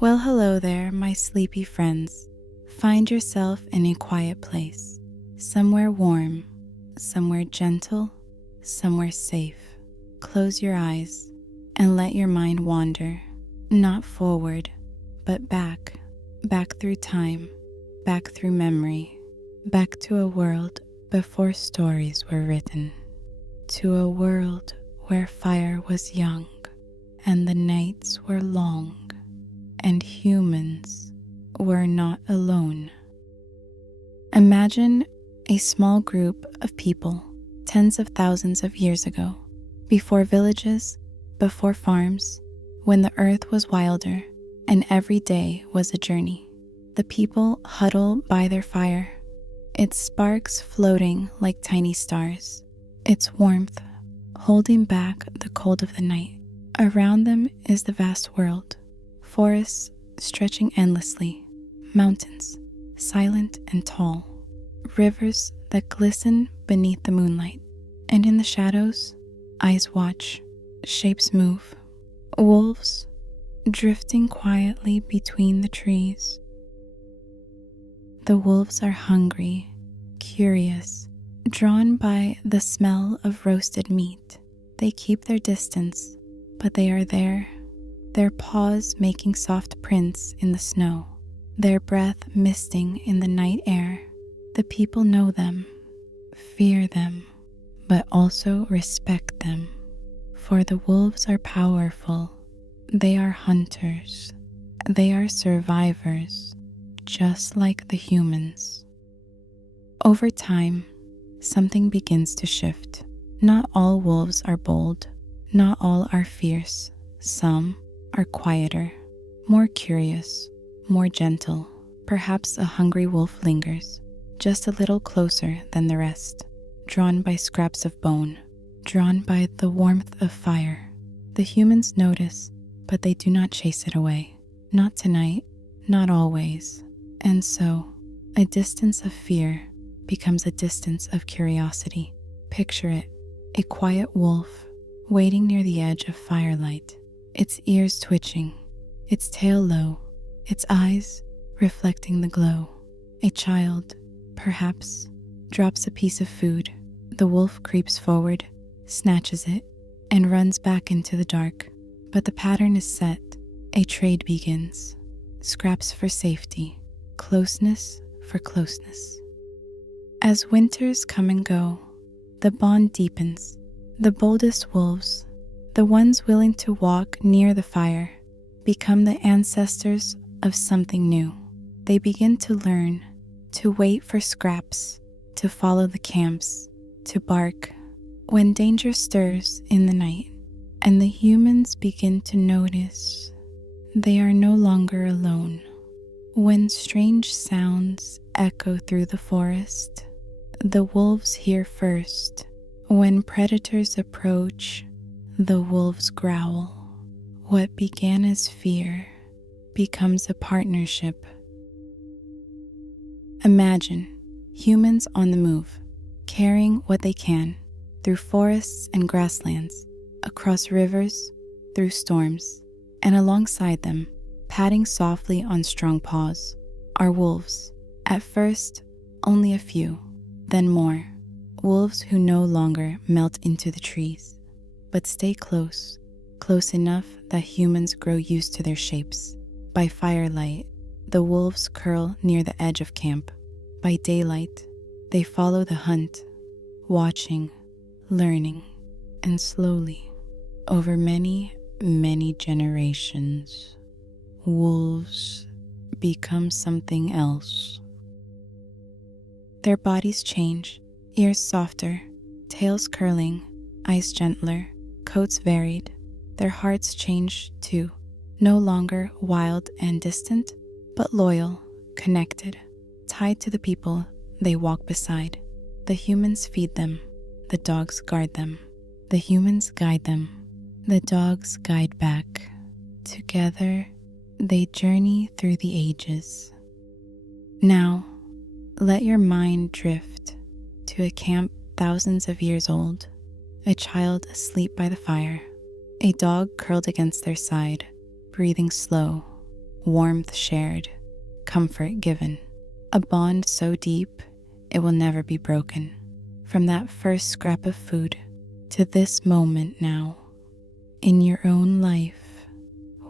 Well, hello there, my sleepy friends. Find yourself in a quiet place, somewhere warm, somewhere gentle, somewhere safe. Close your eyes and let your mind wander, not forward, but back through time, back through memory, back to a world before stories were written, to a world where fire was young and the nights were long and humans were not alone. Imagine a small group of people tens of thousands of years ago, before villages, before farms, when the earth was wilder and every day was a journey. The people huddle by their fire, its sparks floating like tiny stars, its warmth holding back the cold of the night. Around them is the vast world, forests stretching endlessly, mountains silent and tall, rivers that glisten beneath the moonlight, and in the shadows, eyes watch, shapes move, wolves drifting quietly between the trees. The wolves are hungry, curious, drawn by the smell of roasted meat. They keep their distance, but they are there, their paws making soft prints in the snow, their breath misting in the night air. The people know them, fear them, but also respect them, for the wolves are powerful. They are hunters. They are survivors, just like the humans. Over time, something begins to shift. Not all wolves are bold. Not all are fierce. Some are quieter, more curious, more gentle. Perhaps a hungry wolf lingers, just a little closer than the rest, drawn by scraps of bone, drawn by the warmth of fire. The humans notice, but they do not chase it away. Not tonight, not always. And so, a distance of fear becomes a distance of curiosity. Picture it, a quiet wolf waiting near the edge of firelight, its ears twitching, its tail low, its eyes reflecting the glow. A child, perhaps, drops a piece of food. The wolf creeps forward, snatches it, and runs back into the dark. But the pattern is set. A trade begins. Scraps for safety, closeness for closeness. As winters come and go, the bond deepens. The boldest wolves, the ones willing to walk near the fire, become the ancestors of something new. They begin to learn, to wait for scraps, to follow the camps, to bark when danger stirs in the night. And the humans begin to notice they are no longer alone. When strange sounds echo through the forest, the wolves hear first. When predators approach, the wolves growl. What began as fear becomes a partnership. Imagine humans on the move, carrying what they can through forests and grasslands, across rivers, through storms, and alongside them, padding softly on strong paws, are wolves. At first, only a few, then more. Wolves who no longer melt into the trees, but stay close, close enough that humans grow used to their shapes. By firelight, the wolves curl near the edge of camp. By daylight, they follow the hunt, watching, learning, and slowly, over many, many generations, wolves become something else. Their bodies change, ears softer, tails curling, eyes gentler, coats varied. Their hearts change too, no longer wild and distant, but loyal, connected, tied to the people they walk beside. The humans feed them, the dogs guard them, the humans guide them, the dogs guide back. Together, they journey through the ages. Now, let your mind drift to a camp thousands of years old, a child asleep by the fire, a dog curled against their side, breathing slow, warmth shared, comfort given. A bond so deep it will never be broken. From that first scrap of food to this moment now, in your own life,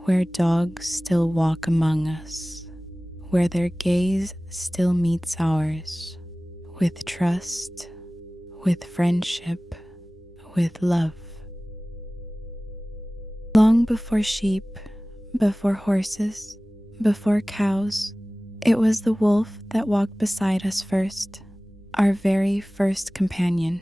where dogs still walk among us, where their gaze still meets ours, with trust, with friendship, with love. Long before sheep, before horses, before cows, it was the wolf that walked beside us first, our very first companion.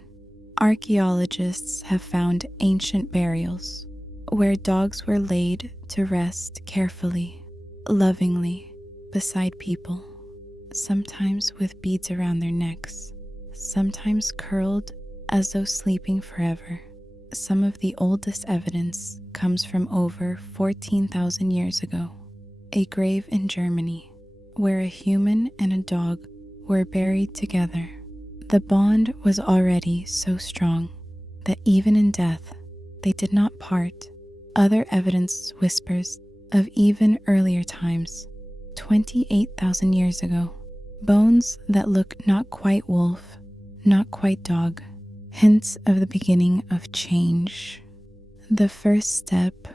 Archaeologists have found ancient burials where dogs were laid to rest carefully, lovingly, beside people, sometimes with beads around their necks, sometimes curled as though sleeping forever. Some of the oldest evidence comes from over 14,000 years ago, a grave in Germany where a human and a dog were buried together. The bond was already so strong that even in death they did not part. Other evidence whispers of even earlier times, 28,000 years ago, bones that look not quite wolf, not quite dog, hints of the beginning of change, the first step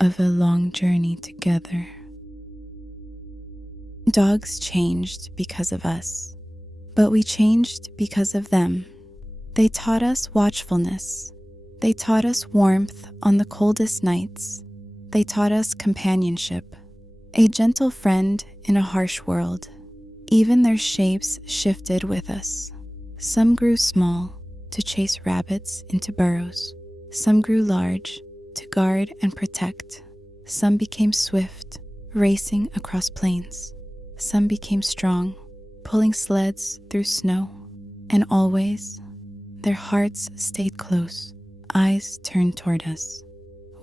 of a long journey together. Dogs changed because of us, but we changed because of them. They taught us watchfulness. They taught us warmth on the coldest nights. They taught us companionship, a gentle friend in a harsh world. Even their shapes shifted with us. Some grew small to chase rabbits into burrows. Some grew large to guard and protect. Some became swift, racing across plains. Some became strong, pulling sleds through snow. And always, their hearts stayed close, eyes turned toward us,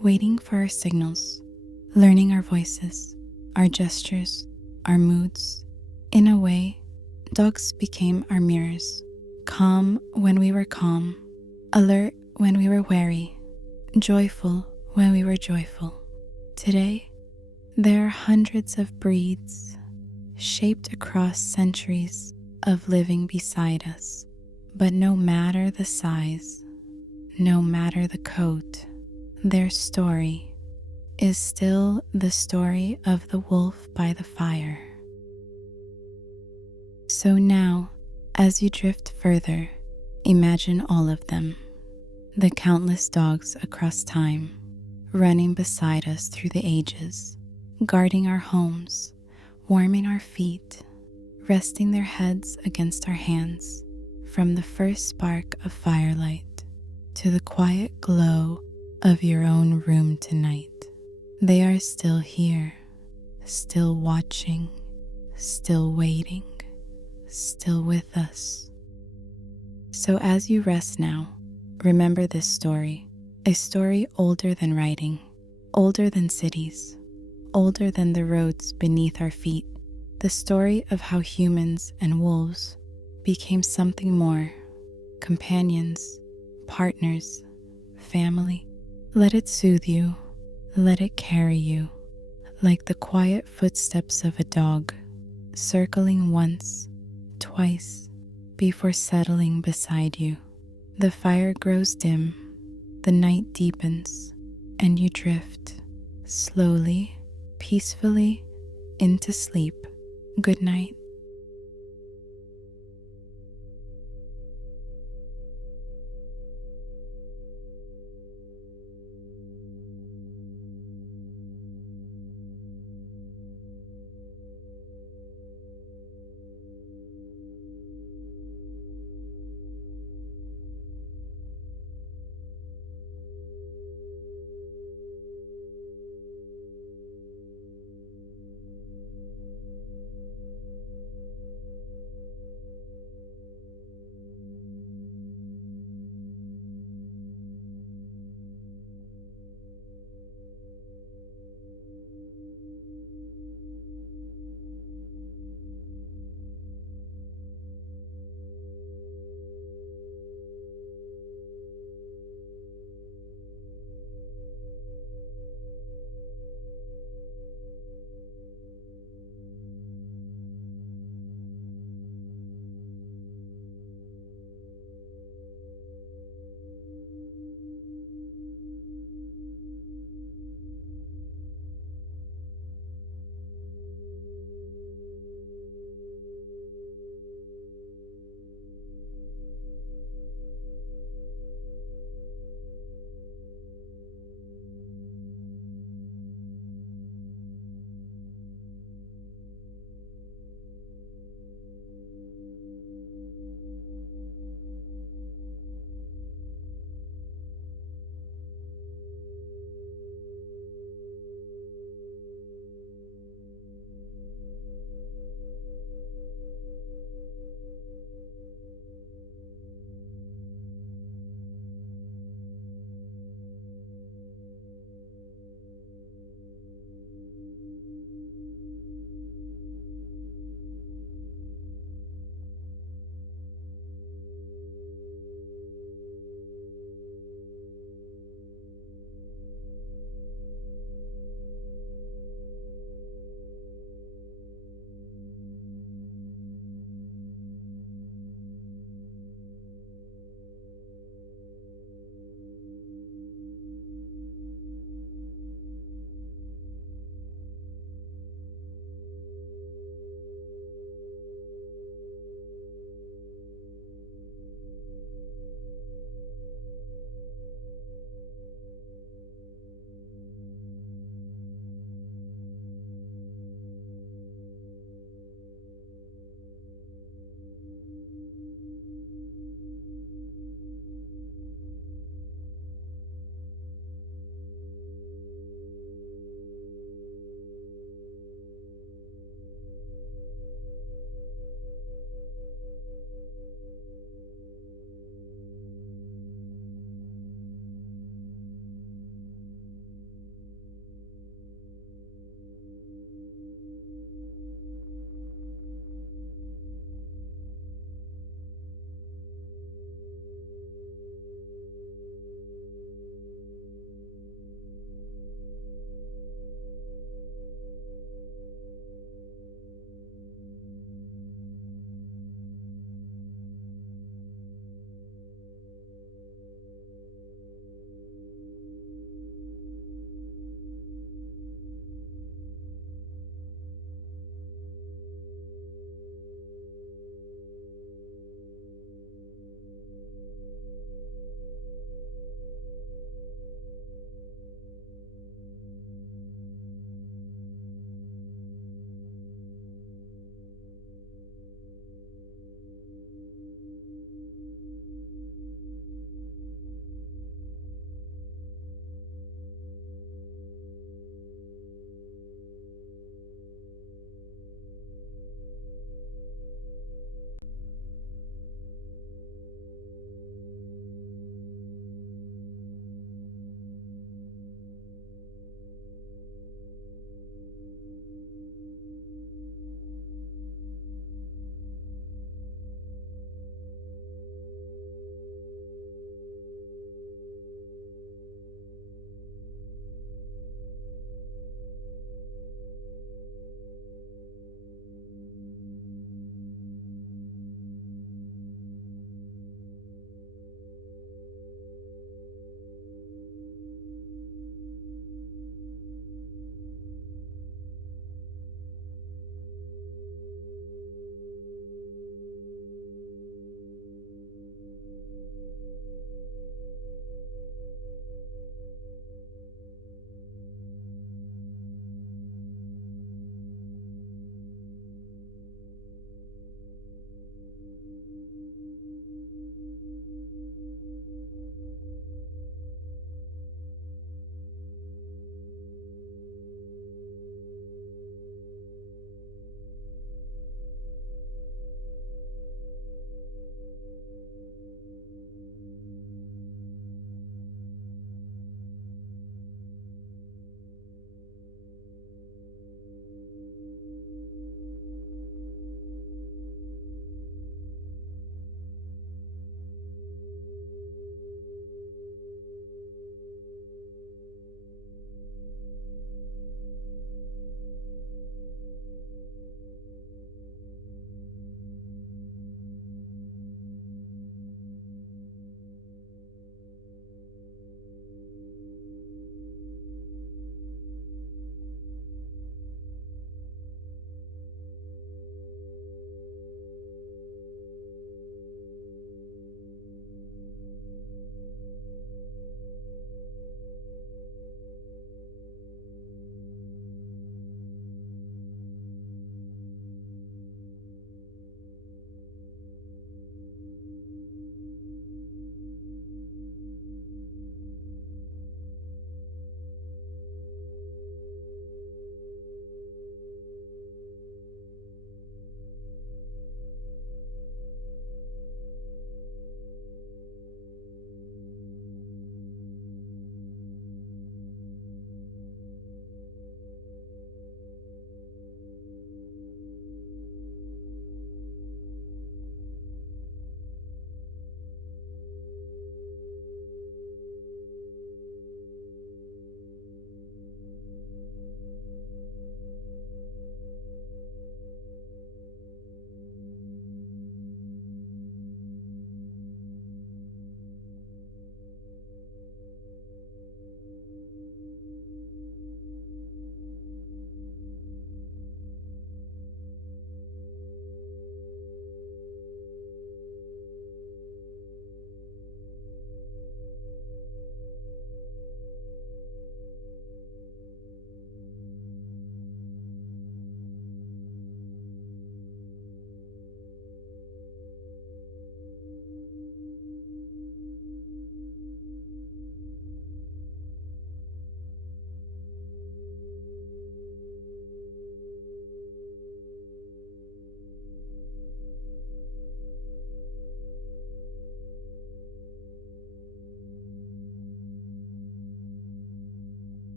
waiting for our signals, learning our voices, our gestures, our moods. In a way, dogs became our mirrors, calm when we were calm, alert when we were wary, joyful when we were joyful. Today, there are hundreds of breeds, shaped across centuries of living beside us. But no matter the size, no matter the coat, their story is still the story of the wolf by the fire. So now, as you drift further, imagine all of them, the countless dogs across time, running beside us through the ages, guarding our homes, warming our feet, resting their heads against our hands. From the first spark of firelight to the quiet glow of your own room tonight, they are still here, still watching, still waiting, still with us. So as you rest now, remember this story, a story older than writing, older than cities, older than the roads beneath our feet, the story of how humans and wolves became something more, companions, partners, family. Let it soothe you, let it carry you, like the quiet footsteps of a dog, circling once, twice, before settling beside you. The fire grows dim, the night deepens, and you drift, slowly, peacefully, into sleep. Good night.